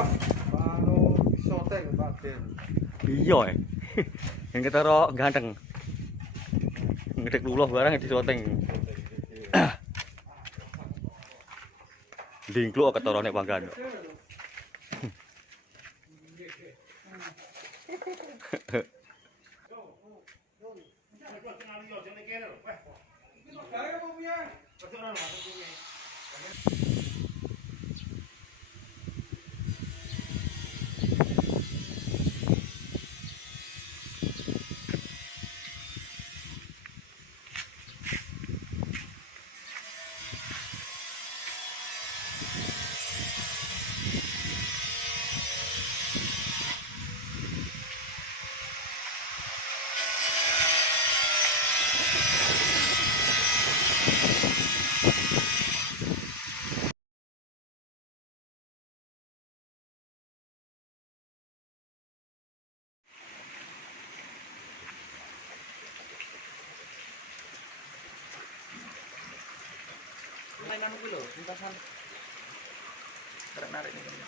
Anu shoteng Pak Den. Iya yang kita ro ganteng ngedek luloh barang di shoteng dingkluk ketara nek panggan. Mainan kuwi lho, lintasan. Karek narik ini.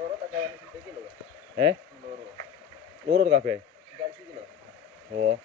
Loro tak gawe iki lho. Loro kabeh. Enggak siki lho. Oh.